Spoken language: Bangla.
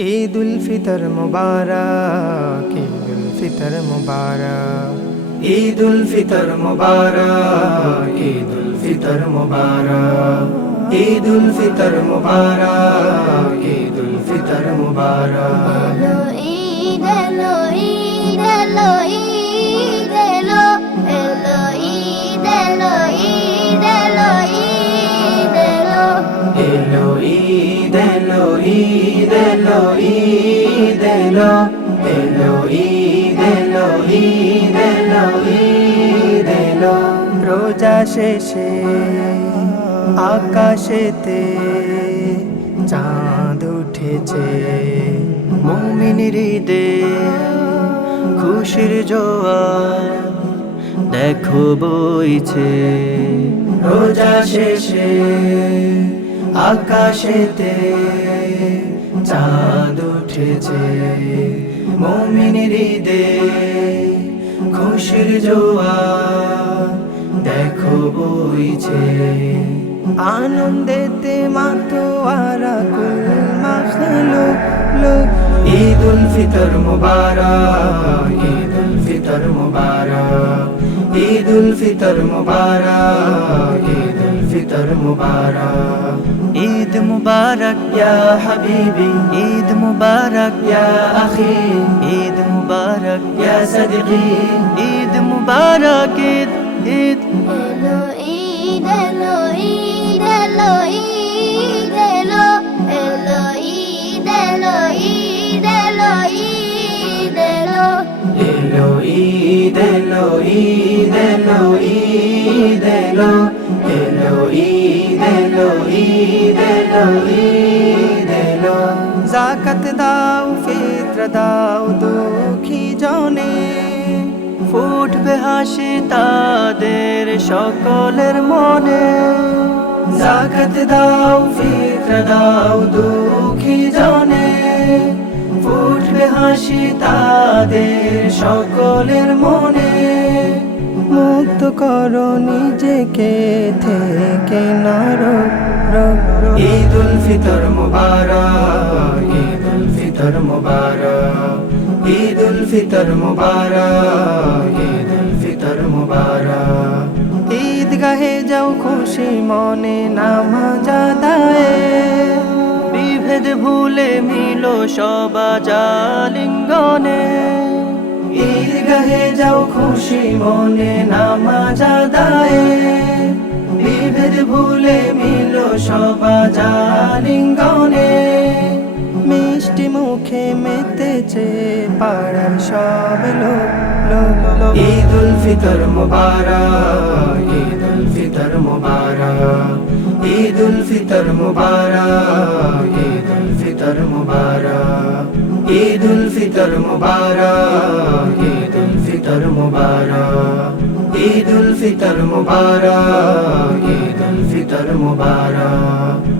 ईद उल फितर मुबारक, ईद उल फितर मुबारक, ईद उल फितर मुबारक, ईद उल फितर मुबारक, ईद उल फितर मुबारक, ईद उल फितर मुबारक। ईद एलो ईद एलो ईद एलो एलो ईद एलो ईद एलो ईद एलो एलो ईद एलो ईद एलो ईद एलो एलो ईद एलो ईद एलो ईद एलो। রোজা শেষে আকাশেতে চাঁদ উঠেছে, মুমিনের ঈদে খুশির জোয়ার দেখো বইছে। রোজা শেষে আকাশেতে চাঁদ উঠেছে, মুমিনের ঈদে খুশির জোয়ার দেখো বইছে। আনন্দেতে মাতোয়ারা কুল মাখলুক লোক। ঈদ উল ফিতর মুবারক, ঈদ উল ফিতর মুবারক, ঈদ উল ফিতর মুবারক, ঈদ উল ফিতর মুবারক। ঈদ মুবারক ইয়া হাবিবি, ঈদ মুবারক ইয়া আখি, ঈদ মুবারক ইয়া সাদিকি, ঈদ মুবারক ঈদ ঈদ। এলো ঈদ এলো ঈদ এলো ঈদ এলো এলো ঈদ এলো ঈদ এলো ঈদ এলো এলো ঈদ এলো ঈদ এলো ঈদ এলো এলো ঈদ এলো ঈদ এলো ঈদ এলো। যাকাত দাও ফিত্র দাও দুঃখী জনে, ফুটবে হাসি তাদের সকলের মনে। যাকাত দাও ফিত্র দাও দুঃখী জনে, ফুটবে হাসি তাদের সকলের মনে। মুক্ত করো নিজেকে থেকে নরক। ঈদ উল ফিতর মুবারক, ঈদ উল ফিতর মুবারক, ঈদ উল ফিতর মুবারক, ঈদ উল ফিতর মুবারক। ঈদগাহে যাও খুশি মনে নামাজ আদায়ে, বিভেদ ভুলে মিলো সবাজ আলিঙ্গনে। ঈদগাহে যাও খুশি মনে নামাজ আদায়ে, বিভেদ ভুলে মিলো সবাজ আলিঙ্গনে। মিষ্টি মুখে মেতেছে পাড়ার সব লোক। ঈদ উল ফিতর মুবারক, ঈদ উল ফিতর মুবারক, ঈদ উল ফিতর মুবারক, ঈদ উল ফিতর মুবারক, ঈদ উল ফিতর মুবারক, ঈদ উল ফিতর মুবারক, ঈদ উল ফিতর মুবারক, ঈদ উল ফিতর মুবারক।